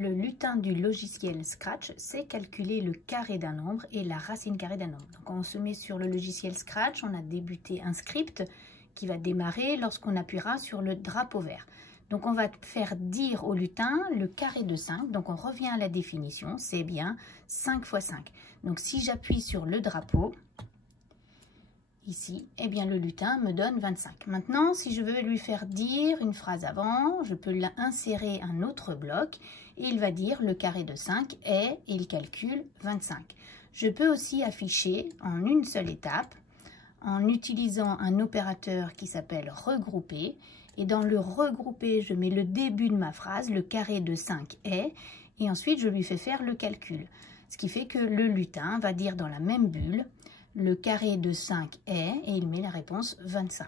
le lutin du logiciel Scratch, c'est calculer le carré d'un nombre et la racine carrée d'un nombre. Donc on se met sur le logiciel Scratch, on a débuté un script qui va démarrer lorsqu'on appuiera sur le drapeau vert. Donc on va faire dire au lutin le carré de 5, donc on revient à la définition, c'est bien 5 fois 5. Donc si j'appuie sur le drapeau, ici, eh bien le lutin me donne 25. Maintenant, si je veux lui faire dire une phrase avant, je peux insérer un autre bloc et il va dire le carré de 5 est, et il calcule 25. Je peux aussi afficher en une seule étape en utilisant un opérateur qui s'appelle regrouper. Et dans le regrouper, je mets le début de ma phrase, le carré de 5 est, et ensuite je lui fais faire le calcul. Ce qui fait que le lutin va dire dans la même bulle, le carré de 5 est, et il met la réponse 25.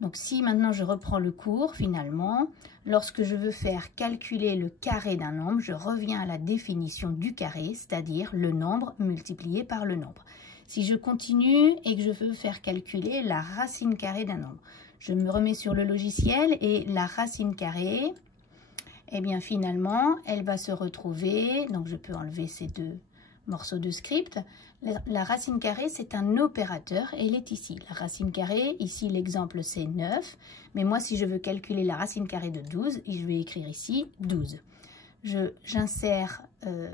Donc si maintenant je reprends le cours, finalement, lorsque je veux faire calculer le carré d'un nombre, je reviens à la définition du carré, c'est-à-dire le nombre multiplié par le nombre. Si je continue et que je veux faire calculer la racine carrée d'un nombre, je me remets sur le logiciel et la racine carrée, eh bien finalement, elle va se retrouver, donc je peux enlever ces deux morceaux de script. La racine carrée, c'est un opérateur et elle est ici. La racine carrée, ici l'exemple c'est 9, mais moi si je veux calculer la racine carrée de 12, je vais écrire ici 12. J'insère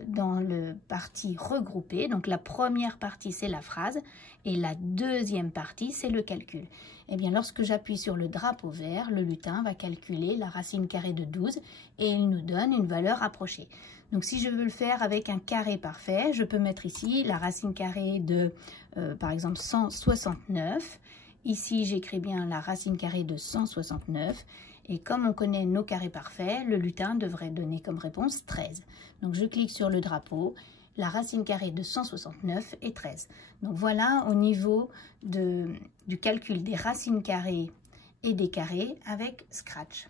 dans le partie regroupée, donc la première partie c'est la phrase et la deuxième partie c'est le calcul. Et bien lorsque j'appuie sur le drapeau vert, le lutin va calculer la racine carrée de 12 et il nous donne une valeur approchée. Donc si je veux le faire avec un carré parfait, je peux mettre ici la racine carrée de par exemple 169. Ici j'écris bien la racine carrée de 169. Et comme on connaît nos carrés parfaits, le lutin devrait donner comme réponse 13. Donc je clique sur le drapeau, la racine carrée de 169 est 13. Donc voilà au niveau du calcul des racines carrées et des carrés avec Scratch.